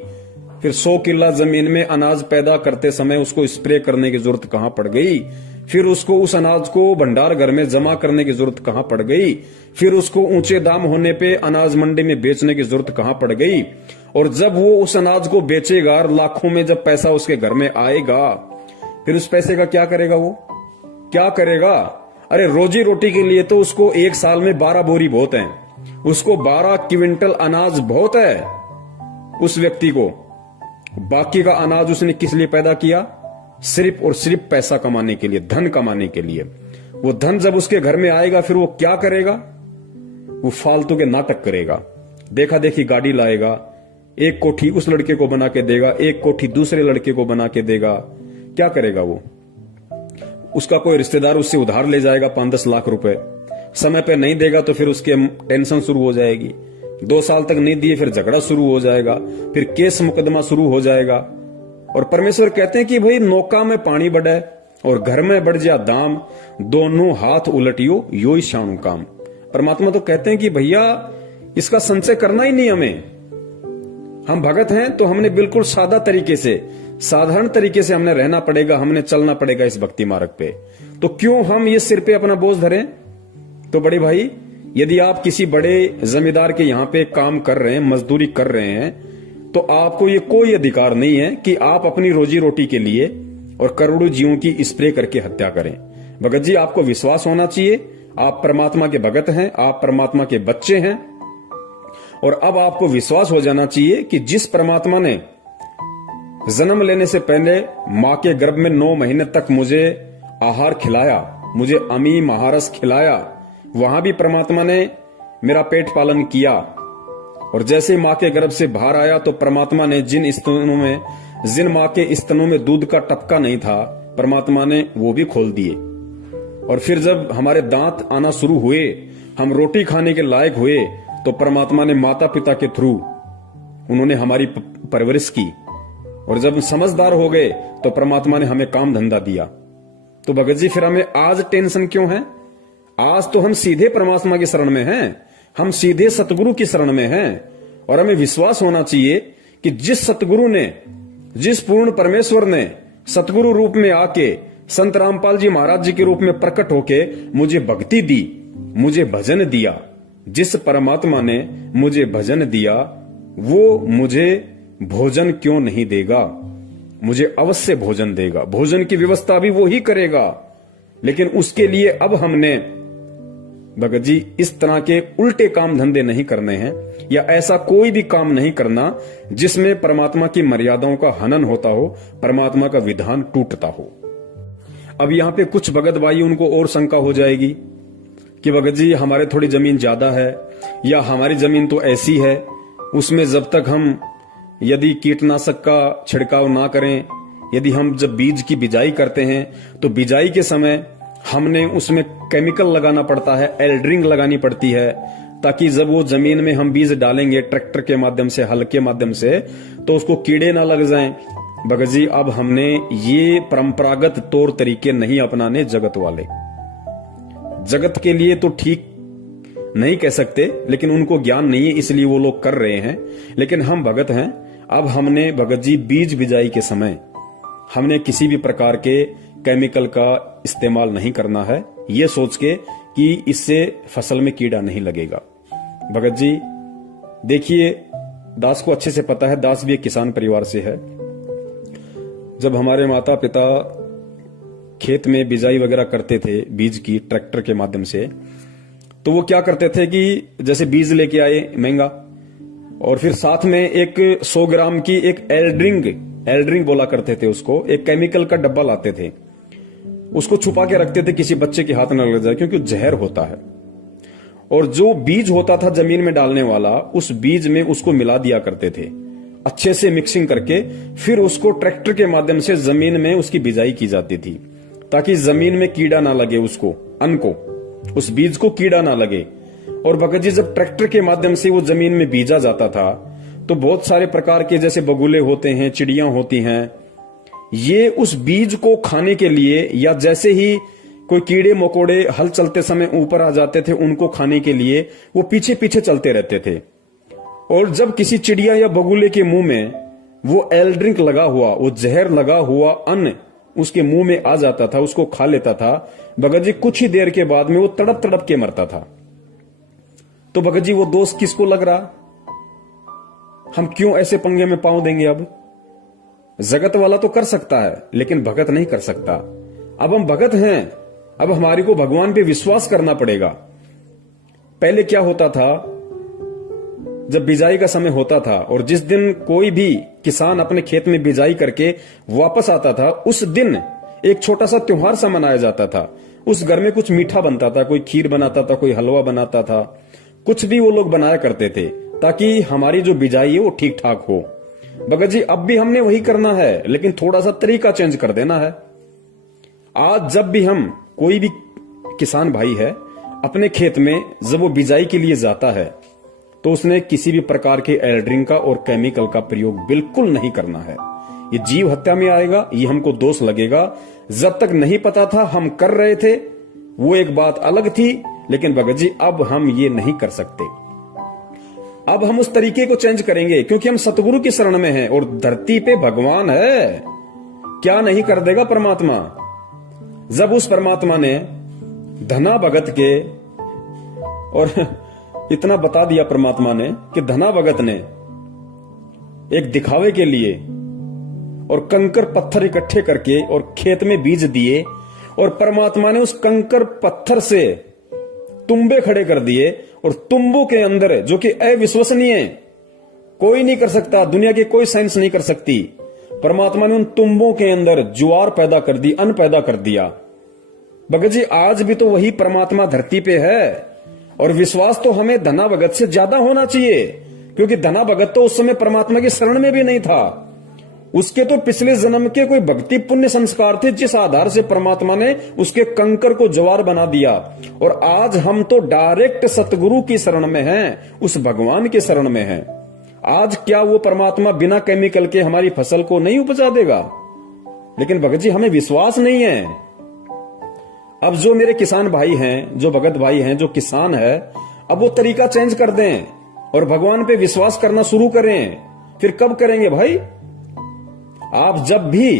फिर 100 किल्ला जमीन में अनाज पैदा करते समय उसको स्प्रे करने की जरूरत कहां पड़ गई? फिर उसको उस अनाज को भंडार घर में जमा करने की जरूरत कहां पड़ गई? फिर उसको ऊंचे दाम होने पे अनाज मंडी में बेचने की जरूरत कहां पड़ गई? और जब वो उस अनाज को बेचेगा, लाखों में जब पैसा उसके घर में आएगा, फिर उस पैसे का क्या करेगा? वो क्या करेगा? अरे रोजी रोटी के लिए तो उसको एक साल में 12 बोरी बहुत है, उसको 12 क्विंटल अनाज बहुत है उस व्यक्ति को। बाकी का अनाज उसने किस लिए पैदा किया? सिर्फ और सिर्फ पैसा कमाने के लिए, धन कमाने के लिए। वो धन जब उसके घर में आएगा, फिर वो क्या करेगा? वो फालतू के नाटक करेगा, देखा देखी गाड़ी लाएगा, एक कोठी उस लड़के को बना के देगा, एक कोठी दूसरे लड़के को बना के देगा। क्या करेगा वो? उसका कोई रिश्तेदार उससे उधार ले जाएगा 5-10 लाख रुपए, समय पे नहीं देगा तो फिर उसके टेंशन शुरू हो जाएगी, 2 साल तक नहीं दिए फिर झगड़ा शुरू हो जाएगा, फिर केस मुकदमा शुरू हो जाएगा। और परमेश्वर कहते हैं कि भाई नौका में पानी बढ़े और घर में बढ़ जा दाम, दोनों हाथ उलटियो यो ही शाणु काम। परमात्मा तो कहते हैं कि भैया इसका संचय करना ही नहीं हमें, हम भगत हैं तो हमने बिल्कुल सादा तरीके से, साधारण तरीके से हमने रहना पड़ेगा, हमने चलना पड़ेगा इस भक्ति मार्ग पे। तो क्यों हम ये सिर पे अपना बोझ धरें? तो बड़े भाई, यदि आप किसी बड़े जमींदार के यहां पे काम कर रहे हैं, मजदूरी कर रहे हैं, तो आपको ये कोई अधिकार नहीं है कि आप अपनी रोजी रोटी के लिए और करोड़ों जीवों की स्प्रे करके हत्या करें। भगत जी, आपको विश्वास होना चाहिए, आप परमात्मा के भगत हैं, आप परमात्मा के बच्चे हैं, और अब आपको विश्वास हो जाना चाहिए कि जिस परमात्मा ने जन्म लेने से पहले मां के गर्भ में 9 महीने तक मुझे आहार खिलाया, मुझे अमी महारस खिलाया, वहां भी परमात्मा ने मेरा पेट पालन किया। और जैसे मां के गर्भ से बाहर आया तो परमात्मा ने जिन मां के स्तनों में दूध का टपका नहीं था, परमात्मा ने वो भी खोल दिए। और फिर जब हमारे दांत आना शुरू हुए, हम रोटी खाने के लायक हुए, तो परमात्मा ने माता पिता के थ्रू उन्होंने हमारी परवरिश की। और जब समझदार हो गए तो परमात्मा ने हमें काम धंधा दिया। तो भगत जी, फिर हमें आज टेंशन क्यों है? आज तो हम सीधे परमात्मा की शरण में हैं, हम सीधे सतगुरु की शरण में हैं। और हमें विश्वास होना चाहिए कि जिस सतगुरु ने, जिस पूर्ण परमेश्वर ने सतगुरु रूप में आके संत रामपाल जी महाराज जी के रूप में प्रकट होके मुझे भक्ति दी, मुझे भजन दिया, जिस परमात्मा ने मुझे भजन दिया वो मुझे भोजन क्यों नहीं देगा? मुझे अवश्य भोजन देगा। भोजन की व्यवस्था भी वो ही करेगा। लेकिन उसके लिए अब हमने भगत जी इस तरह के उल्टे काम धंधे नहीं करने हैं, या ऐसा कोई भी काम नहीं करना जिसमें परमात्मा की मर्यादाओं का हनन होता हो, परमात्मा का विधान टूटता हो। अब यहां पे कुछ भगत भाई उनको और शंका हो जाएगी कि भगत जी हमारे थोड़ी जमीन ज्यादा है, या हमारी जमीन तो ऐसी है, उसमें जब तक हम यदि कीटनाशक का छिड़काव ना करें, यदि हम जब बीज की बिजाई करते हैं तो बिजाई के समय हमने उसमें केमिकल लगाना पड़ता है, एल्ड्रिंग लगानी पड़ती है, ताकि जब वो जमीन में हम बीज डालेंगे ट्रैक्टर के माध्यम से, हल के माध्यम से, तो उसको कीड़े ना लग जाएं। भगत जी अब हमने ये परंपरागत तौर तरीके नहीं अपनाने जगत वाले। जगत के लिए तो ठीक नहीं कह सकते, लेकिन उनको ज्ञान नहीं है इसलिए वो लोग कर रहे हैं। लेकिन हम भगत हैं, अब हमने भगत जी बीज बिजाई के समय हमने किसी भी प्रकार के केमिकल का इस्तेमाल नहीं करना है, ये सोच के कि इससे फसल में कीड़ा नहीं लगेगा। भगत जी देखिए, दास को अच्छे से पता है, दास भी एक किसान परिवार से है। जब हमारे माता पिता खेत में बिजाई वगैरह करते थे बीज की ट्रैक्टर के माध्यम से, तो वो क्या करते थे कि जैसे बीज लेके आए महंगा, और फिर साथ में एक 100 ग्राम की एक एल्ड्रिंग बोला करते थे उसको, एक केमिकल का डब्बा लाते थे, उसको छुपा के रखते थे किसी बच्चे के हाथ न लग जाए, क्योंकि जहर होता है। और जो बीज होता था जमीन में डालने वाला, उस बीज में उसको मिला दिया करते थे अच्छे से मिक्सिंग करके, फिर उसको ट्रैक्टर के माध्यम से जमीन में उसकी बिजाई की जाती थी, ताकि जमीन में कीड़ा ना लगे, उसको अन्न को, उस बीज को कीड़ा ना लगे। और भगत जी जब ट्रैक्टर के माध्यम से वो जमीन में बीजा जाता था, तो बहुत सारे प्रकार के जैसे बगुले होते हैं, चिड़ियां होती हैं, ये उस बीज को खाने के लिए, या जैसे ही कोई कीड़े मकोड़े हल चलते समय ऊपर आ जाते थे, उनको खाने के लिए वो पीछे पीछे चलते रहते थे। और जब किसी चिड़िया या बगुले के मुंह में वो एल्ड्रिंक लगा हुआ, वो जहर लगा हुआ अन्न उसके मुंह में आ जाता था, उसको खा लेता था, भगत जी कुछ ही देर के बाद में वो तड़प तड़प के मरता था। तो भगत जी वो दोष किसको लग रहा? हम क्यों ऐसे पंगे में पांव देंगे? अब जगत वाला तो कर सकता है, लेकिन भगत नहीं कर सकता। अब हम भगत हैं, अब हमारे को भगवान पे विश्वास करना पड़ेगा। पहले क्या होता था, जब बिजाई का समय होता था और जिस दिन कोई भी किसान अपने खेत में बिजाई करके वापस आता था, उस दिन एक छोटा सा त्योहार सा मनाया जाता था। उस घर में कुछ मीठा बनता था, कोई खीर बनाता था, कोई हलवा बनाता था, कुछ भी वो लोग बनाया करते थे, ताकि हमारी जो बिजाई है वो ठीक ठाक हो। भगत जी अब भी हमने वही करना है, लेकिन थोड़ा सा तरीका चेंज कर देना है। आज जब भी हम, कोई भी किसान भाई है, अपने खेत में जब वो बिजाई के लिए जाता है, तो उसने किसी भी प्रकार के एल्ड्रिंग का और केमिकल का प्रयोग बिल्कुल नहीं करना है। ये जीव हत्या में आएगा, ये हमको दोष लगेगा। जब तक नहीं पता था हम कर रहे थे, वो एक बात अलग थी, लेकिन भगत जी अब हम ये नहीं कर सकते। अब हम उस तरीके को चेंज करेंगे, क्योंकि हम सतगुरु की शरण में हैं और धरती पे भगवान है। क्या नहीं कर देगा परमात्मा? जब उस परमात्मा ने धना भगत के, और इतना बता दिया परमात्मा ने कि धना भगत ने एक दिखावे के लिए और कंकर पत्थर इकट्ठे करके और खेत में बीज दिए, और परमात्मा ने उस कंकर पत्थर से तुम्बे खड़े कर दिए, और तुम्बों के अंदर, जो कि अविश्वसनीय है, कोई नहीं कर सकता, दुनिया की कोई साइंस नहीं कर सकती, परमात्मा ने उन तुम्बों के अंदर ज्वार पैदा कर दी, अन्न पैदा कर दिया। भगत जी आज भी तो वही परमात्मा धरती पे है, और विश्वास तो हमें धना भगत से ज्यादा होना चाहिए, क्योंकि धना भगत तो उस समय परमात्मा की शरण में भी नहीं था। उसके तो पिछले जन्म के कोई भक्ति पुण्य संस्कार थे, जिस आधार से परमात्मा ने उसके कंकर को ज्वार बना दिया। और आज हम तो डायरेक्ट सतगुरु की शरण में हैं, उस भगवान की शरण में हैं। आज क्या वो परमात्मा बिना केमिकल के हमारी फसल को नहीं उपजा देगा? लेकिन भगत जी हमें विश्वास नहीं है। अब जो मेरे किसान भाई हैं, जो भगत भाई हैं, जो किसान है, अब वो तरीका चेंज कर दें और भगवान पे विश्वास करना शुरू करें। फिर कब करेंगे भाई? आप जब भी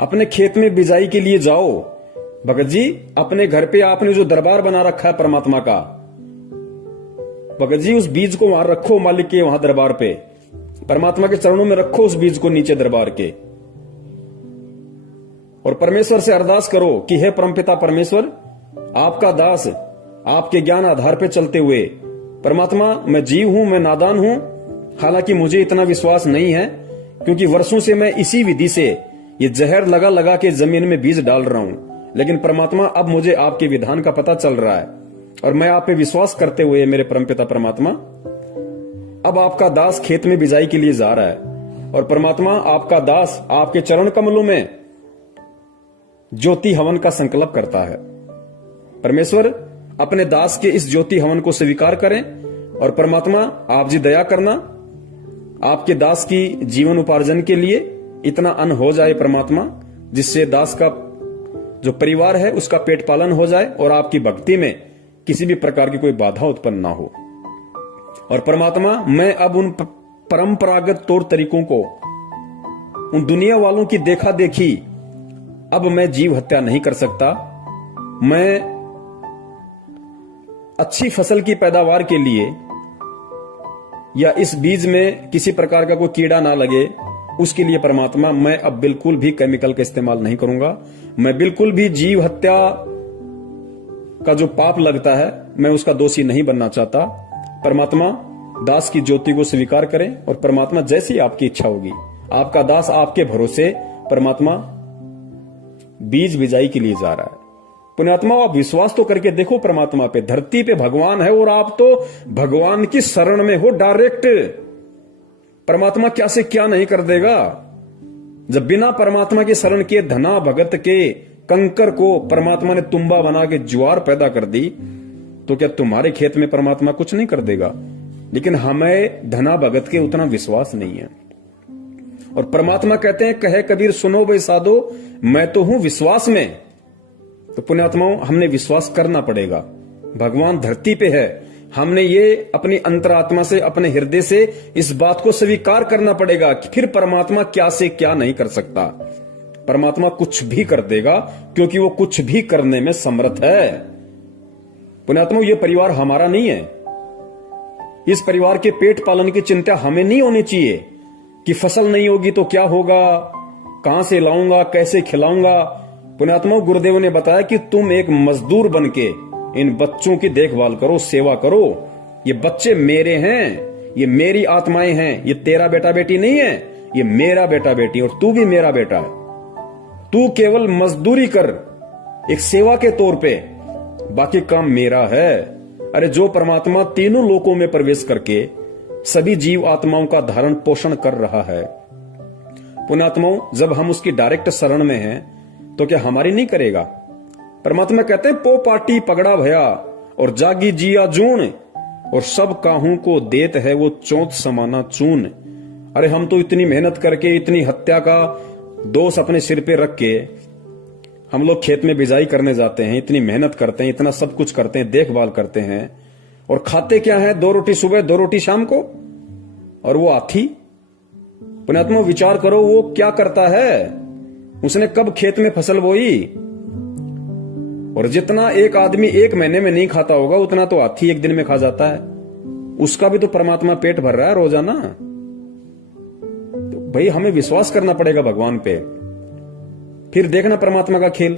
अपने खेत में बिजाई के लिए जाओ, भगत जी, अपने घर पे आपने जो दरबार बना रखा है परमात्मा का, भगत जी उस बीज को वहां रखो, मालिक के वहां दरबार पे, परमात्मा के चरणों में रखो उस बीज को नीचे दरबार के, और परमेश्वर से अरदास करो कि हे परमपिता परमेश्वर, आपका दास आपके ज्ञान आधार पे चलते हुए, परमात्मा मैं जीव हूं, मैं नादान हूं, हालांकि मुझे इतना विश्वास नहीं है क्योंकि वर्षों से मैं इसी विधि से ये जहर लगा लगा के जमीन में बीज डाल रहा हूं, लेकिन परमात्मा अब मुझे आपके विधान का पता चल रहा है और मैं आप पे विश्वास करते हुए मेरे परमपिता परमात्मा, अब आपका दास खेत में बिजाई के लिए जा रहा है और परमात्मा आपका दास आपके चरण कमलों में ज्योति हवन का संकल्प करता है। परमेश्वर अपने दास के इस ज्योति हवन को स्वीकार करें और परमात्मा आप जी दया करना, आपके दास की जीवन उपार्जन के लिए इतना अन्न हो जाए परमात्मा, जिससे दास का जो परिवार है उसका पेट पालन हो जाए और आपकी भक्ति में किसी भी प्रकार की कोई बाधा उत्पन्न ना हो। और परमात्मा मैं अब उन परंपरागत तौर तरीकों को, उन दुनिया वालों की देखा देखी अब मैं जीव हत्या नहीं कर सकता। मैं अच्छी फसल की पैदावार के लिए या इस बीज में किसी प्रकार का कोई कीड़ा ना लगे उसके लिए परमात्मा मैं अब बिल्कुल भी केमिकल का इस्तेमाल नहीं करूंगा। मैं बिल्कुल भी जीव हत्या का जो पाप लगता है मैं उसका दोषी नहीं बनना चाहता। परमात्मा दास की ज्योति को स्वीकार करें और परमात्मा जैसी आपकी इच्छा होगी, आपका दास आपके भरोसे परमात्मा बीज बिजाई के लिए जा रहा है। पुण्यात्मा आप विश्वास तो करके देखो परमात्मा पे, धरती पे भगवान है और आप तो भगवान की शरण में हो डायरेक्ट। परमात्मा क्या से क्या नहीं कर देगा। जब बिना परमात्मा की शरण के धना भगत के कंकर को परमात्मा ने तुम्बा बना के ज्वार पैदा कर दी, तो क्या तुम्हारे खेत में परमात्मा कुछ नहीं कर देगा? लेकिन हमें धना भगत के उतना विश्वास नहीं है। और परमात्मा कहते हैं, कहे कबीर सुनो भाई साधो, मैं तो हूं विश्वास में। तो पुण्यात्माओं हमने विश्वास करना पड़ेगा। भगवान धरती पे है, हमने ये अपनी अंतरात्मा से, अपने हृदय से इस बात को स्वीकार करना पड़ेगा कि फिर परमात्मा क्या से क्या नहीं कर सकता। परमात्मा कुछ भी कर देगा क्योंकि वो कुछ भी करने में समर्थ है। पुण्यात्माओं ये परिवार हमारा नहीं है। इस परिवार के पेट पालन की चिंता हमें नहीं होनी चाहिए कि फसल नहीं होगी तो क्या होगा, कहां से लाऊंगा, कैसे खिलाऊंगा। पुण्यात्माओं गुरुदेव ने बताया कि तुम एक मजदूर बनके इन बच्चों की देखभाल करो, सेवा करो। ये बच्चे मेरे हैं, ये मेरी आत्माएं हैं, ये तेरा बेटा बेटी नहीं है, ये मेरा बेटा बेटी, और तू भी मेरा बेटा है। तू केवल मजदूरी कर एक सेवा के तौर पे, बाकी काम मेरा है। अरे जो परमात्मा तीनों लोकों में प्रवेश करके सभी जीव आत्माओं का धारण पोषण कर रहा है, पुण्यात्माओं जब हम उसकी डायरेक्ट शरण में हैं तो क्या हमारी नहीं करेगा? परमात्मा कहते हैं, पो पाटी पगड़ा भया और जागी जिया जून, और सब काहू को देत है वो चौथ समाना चून। अरे हम तो इतनी मेहनत करके, इतनी हत्या का दोष अपने सिर पे रख के हम लोग खेत में बिजाई करने जाते हैं, इतनी मेहनत करते हैं, इतना सब कुछ करते हैं, देखभाल करते हैं, और खाते क्या है? 2 रोटी सुबह 2 रोटी शाम को। और वो हाथी, पुण्यात्मा विचार करो वो क्या करता है? उसने कब खेत में फसल बोई? और जितना एक आदमी 1 महीने में नहीं खाता होगा उतना तो हाथी 1 दिन में खा जाता है। उसका भी तो परमात्मा पेट भर रहा है रोजाना। तो भाई हमें विश्वास करना पड़ेगा भगवान पे, फिर देखना परमात्मा का खेल।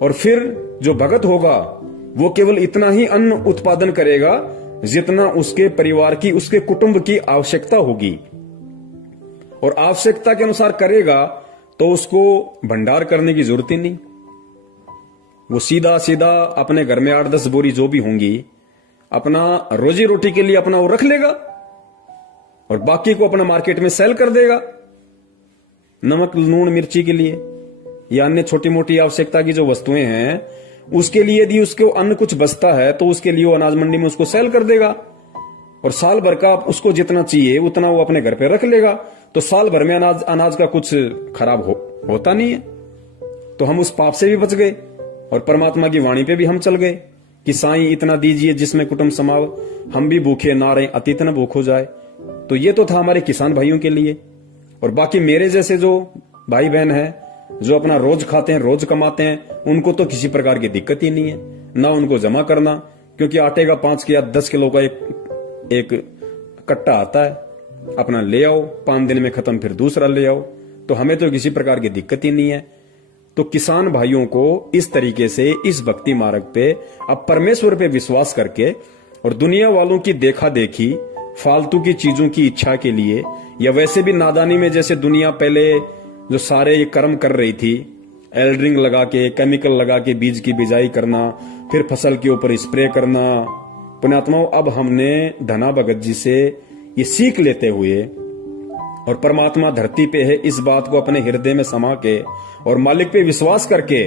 और फिर जो भगत होगा वो केवल इतना ही अन्न उत्पादन करेगा जितना उसके परिवार की, उसके कुटुंब की आवश्यकता होगी, और आवश्यकता के अनुसार करेगा तो उसको भंडार करने की जरूरत ही नहीं। वो सीधा सीधा अपने घर में 8-10 बोरी जो भी होंगी अपना रोजी रोटी के लिए अपना वो रख लेगा और बाकी को अपना मार्केट में सेल कर देगा, नमक लूण मिर्ची के लिए या अन्य छोटी मोटी आवश्यकता की जो वस्तुएं हैं उसके लिए। यदि उसको अन्न कुछ बचता है तो उसके लिए वो अनाज मंडी में उसको सेल कर देगा, और साल भर का उसको जितना चाहिए उतना वो अपने घर पे रख लेगा। तो साल भर में अनाज का कुछ खराब होता नहीं है, तो हम उस पाप से भी बच गए। और परमात्मा की वाणी पे भी हम चल गए कि साईं इतना दीजिए जिसमें कुटुंब समाव, हम भी भूखे ना रहे अतीत न भूख हो जाए। तो ये तो था हमारे किसान भाइयों के लिए। और बाकी मेरे जैसे जो भाई बहन है, जो अपना रोज खाते हैं, रोज कमाते हैं, उनको तो किसी प्रकार की दिक्कत ही नहीं है, ना उनको जमा करना, क्योंकि आटे का 5 या 10 किलो का एक कट्टा आता है, अपना ले आओ, 5 दिन में खत्म, फिर दूसरा ले आओ। तो हमें तो किसी प्रकार की दिक्कत ही नहीं है। तो किसान भाइयों को इस तरीके से इस भक्ति मार्ग पे अब परमेश्वर पे विश्वास करके और दुनिया वालों की देखा देखी, फालतू की चीजों की इच्छा के लिए, या वैसे भी नादानी में जैसे दुनिया पहले जो सारे ये कर्म कर रही थी, एल्ड्रिंग लगा के, केमिकल लगा के बीज की बिजाई करना, फिर फसल के ऊपर स्प्रे करना। पुण्यात्माओं, अब हमने धना भगत जी से ये सीख लेते हुए, और परमात्मा धरती पे है इस बात को अपने हृदय में समा के और मालिक पे विश्वास करके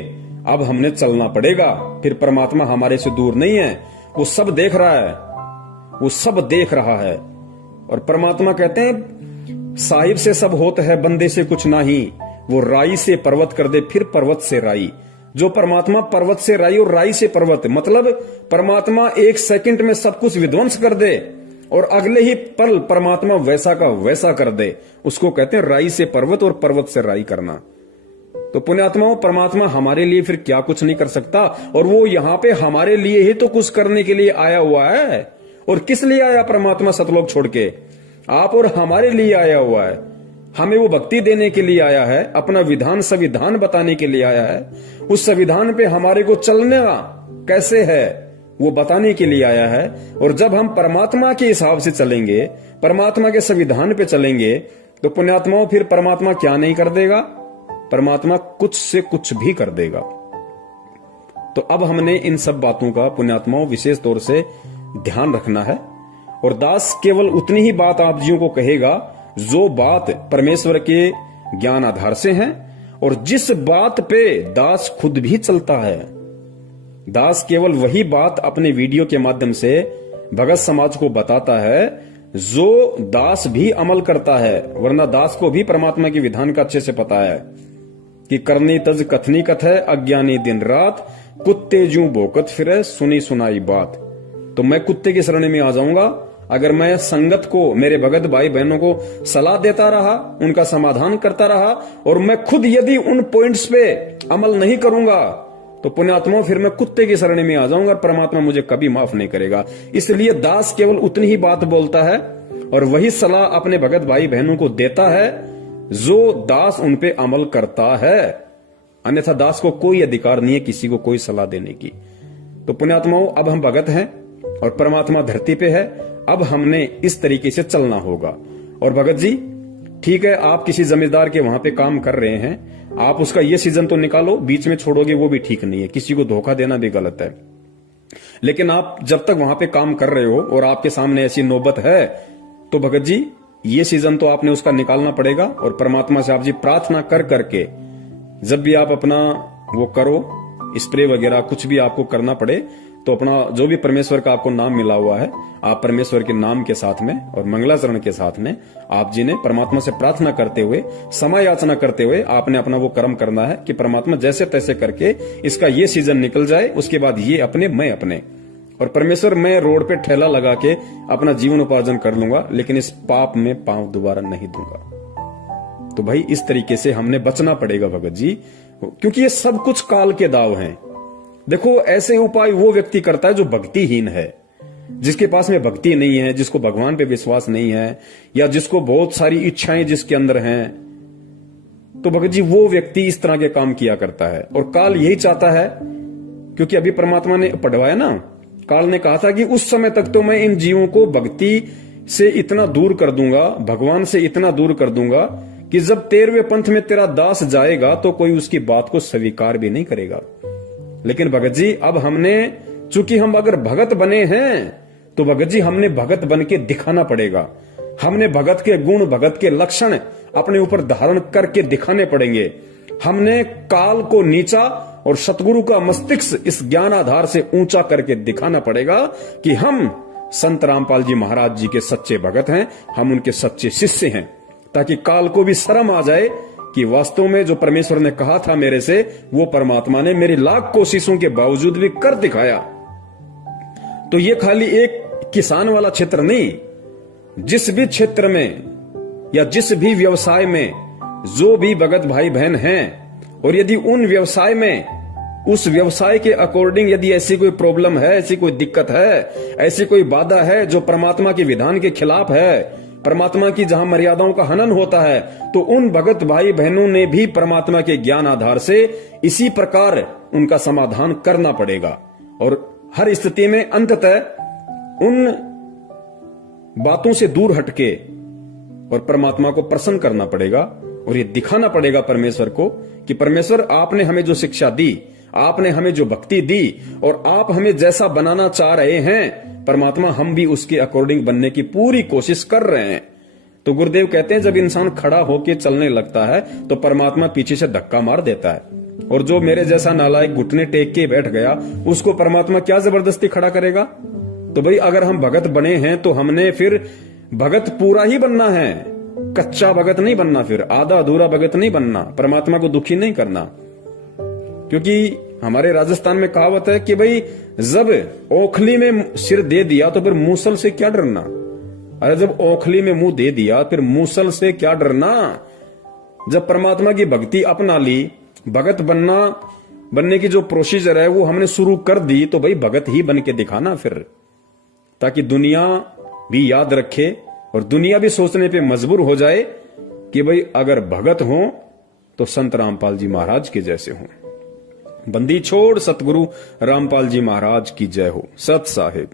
अब हमने चलना पड़ेगा। फिर परमात्मा हमारे से दूर नहीं है, वो सब देख रहा है, वो सब देख रहा है। और परमात्मा कहते हैं साहिब से सब होता है, बंदे से कुछ नहीं। वो राई से पर्वत कर दे, फिर पर्वत से राई। जो परमात्मा पर्वत से राई और राई से पर्वत, मतलब परमात्मा 1 सेकंड में सब कुछ विध्वंस कर दे और अगले ही पल परमात्मा वैसा का वैसा कर दे, उसको कहते हैं राई से पर्वत और पर्वत से राई करना। तो पुण्यात्माओं, परमात्मा हमारे लिए फिर क्या कुछ नहीं कर सकता, और वो यहां पे हमारे लिए ही तो कुछ करने के लिए आया हुआ है। और किस लिए आया परमात्मा सतलोक छोड़ के? आप और हमारे लिए आया हुआ है। हमें वो भक्ति देने के लिए आया है, अपना विधान संविधान बताने के लिए आया है। उस संविधान पे हमारे को चलना कैसे है वो बताने के लिए आया है। और जब हम परमात्मा के हिसाब से चलेंगे, परमात्मा के संविधान पे चलेंगे, तो पुण्यात्माओं फिर परमात्मा क्या नहीं कर देगा? परमात्मा कुछ से कुछ भी कर देगा। तो अब हमने इन सब बातों का पुण्यात्माओं विशेष तौर से ध्यान रखना है। और दास केवल उतनी ही बात आप जियों को कहेगा जो बात परमेश्वर के ज्ञान आधार से है, और जिस बात पे दास खुद भी चलता है। दास केवल वही बात अपने वीडियो के माध्यम से भगत समाज को बताता है जो दास भी अमल करता है। वरना दास को भी परमात्मा के विधान का अच्छे से पता है कि करनी तज कथनी कथय, अज्ञानी दिन रात, कुत्ते जू भोकत फिरे, सुनी सुनाई बात। तो मैं कुत्ते की शरण में आ जाऊंगा अगर मैं संगत को, मेरे भगत भाई बहनों को सलाह देता रहा, उनका समाधान करता रहा, और मैं खुद यदि उन पॉइंट्स पे अमल नहीं करूंगा, तो पुण्यात्मा फिर मैं कुत्ते की शरण में आ जाऊंगा और परमात्मा मुझे कभी माफ नहीं करेगा। इसलिए दास केवल उतनी ही बात बोलता है और वही सलाह अपने भगत भाई बहनों को देता है जो दास उन पे अमल करता है। अन्यथा दास को कोई अधिकार नहीं है किसी को कोई सलाह देने की। तो पुण्यात्माओं, अब हम भगत हैं और परमात्मा धरती पे है। अब हमने इस तरीके से चलना होगा। और भगत जी, ठीक है, आप किसी जमींदार के वहां पे काम कर रहे हैं, आप उसका ये सीजन तो निकालो, बीच में छोड़ोगे वो भी ठीक नहीं है, किसी को धोखा देना भी गलत है। लेकिन आप जब तक वहां पे काम कर रहे हो और आपके सामने ऐसी नौबत है, तो भगत जी ये सीजन तो आपने उसका निकालना पड़ेगा। और परमात्मा से आप जी प्रार्थना कर करके जब भी आप अपना वो करो, स्प्रे वगैरह कुछ भी आपको करना पड़े, तो अपना जो भी परमेश्वर का आपको नाम मिला हुआ है, आप परमेश्वर के नाम के साथ में और मंगलाचरण के साथ में आप जी ने परमात्मा से प्रार्थना करते हुए, समय याचना करते हुए आपने अपना वो कर्म करना है कि परमात्मा जैसे तैसे करके इसका ये सीजन निकल जाए, उसके बाद ये अपने मैं अपने। और परमेश्वर, मैं रोड पे ठेला लगा के अपना जीवन उपार्जन कर लूंगा, लेकिन इस पाप में पांव दोबारा नहीं दूंगा। तो भाई इस तरीके से हमने बचना पड़ेगा भगत जी, क्योंकि ये सब कुछ काल के दाव हैं। देखो, ऐसे उपाय वो व्यक्ति करता है जो भक्तिहीन है, जिसके पास में भक्ति नहीं है, जिसको भगवान पे विश्वास नहीं है, या जिसको बहुत सारी इच्छाएं जिसके अंदर हैं। तो भगत जी वो व्यक्ति इस तरह के काम किया करता है। और काल यही चाहता है, क्योंकि अभी परमात्मा ने पढ़वाया ना, काल ने कहा था कि उस समय तक तो मैं इन जीवों को भक्ति से इतना दूर कर दूंगा, भगवान से इतना दूर कर दूंगा कि जब 13वें पंथ में तेरा दास जाएगा तो कोई उसकी बात को स्वीकार भी नहीं करेगा। लेकिन भगत जी, अब हमने, चूंकि हम अगर भगत बने हैं, तो भगत जी हमने भगत बन के दिखाना पड़ेगा। हमने भगत के गुण, भगत के लक्षण अपने ऊपर धारण करके दिखाने पड़ेंगे। हमने काल को नीचा और सतगुरु का मस्तिष्क इस ज्ञान आधार से ऊंचा करके दिखाना पड़ेगा कि हम संत रामपाल जी महाराज जी के सच्चे भगत हैं, हम उनके सच्चे शिष्य हैं, ताकि काल को भी शर्म आ जाए कि वास्तव में जो परमेश्वर ने कहा था मेरे से, वो परमात्मा ने मेरी लाख कोशिशों के बावजूद भी कर दिखाया। तो ये खाली एक किसान वाला क्षेत्र नहीं, जिस भी क्षेत्र में या जिस भी व्यवसाय में जो भी भगत भाई बहन हैं, और यदि उन व्यवसाय में उस व्यवसाय के अकॉर्डिंग यदि ऐसी कोई प्रॉब्लम है, ऐसी कोई दिक्कत है, ऐसी कोई बाधा है जो परमात्मा के विधान के खिलाफ है, परमात्मा की जहां मर्यादाओं का हनन होता है, तो उन भगत भाई बहनों ने भी परमात्मा के ज्ञान आधार से इसी प्रकार उनका समाधान करना पड़ेगा। और हर स्थिति में अंततः उन बातों से दूर हटके और परमात्मा को प्रसन्न करना पड़ेगा, और ये दिखाना पड़ेगा परमेश्वर को कि परमेश्वर आपने हमें जो शिक्षा दी, आपने हमें जो भक्ति दी, और आप हमें जैसा बनाना चाह रहे हैं परमात्मा, हम भी उसके अकॉर्डिंग बनने की पूरी कोशिश कर रहे हैं। तो गुरुदेव कहते हैं जब इंसान खड़ा होके चलने लगता है तो परमात्मा पीछे से धक्का मार देता है, और जो मेरे जैसा नालायक घुटने टेक के बैठ गया उसको परमात्मा क्या जबरदस्ती खड़ा करेगा। तो भाई अगर हम भगत बने हैं तो हमने फिर भगत पूरा ही बनना है, कच्चा भगत नहीं बनना, फिर आधा अधूरा भगत नहीं बनना, परमात्मा को दुखी नहीं करना। क्योंकि हमारे राजस्थान में कहावत है कि भाई जब ओखली में सिर दे दिया तो फिर मूसल से क्या डरना। अरे जब ओखली में मुंह दे दिया फिर मूसल से क्या डरना। जब परमात्मा की भक्ति अपना ली, भगत बनने की जो प्रोसीजर है वो हमने शुरू कर दी, तो भाई भगत ही बन के दिखाना फिर, ताकि दुनिया भी याद रखे और दुनिया भी सोचने पे मजबूर हो जाए कि भाई अगर भगत हो तो संत रामपाल जी महाराज के जैसे हों। बंदी छोड़ सतगुरु रामपाल जी महाराज की जय हो। सत साहिब।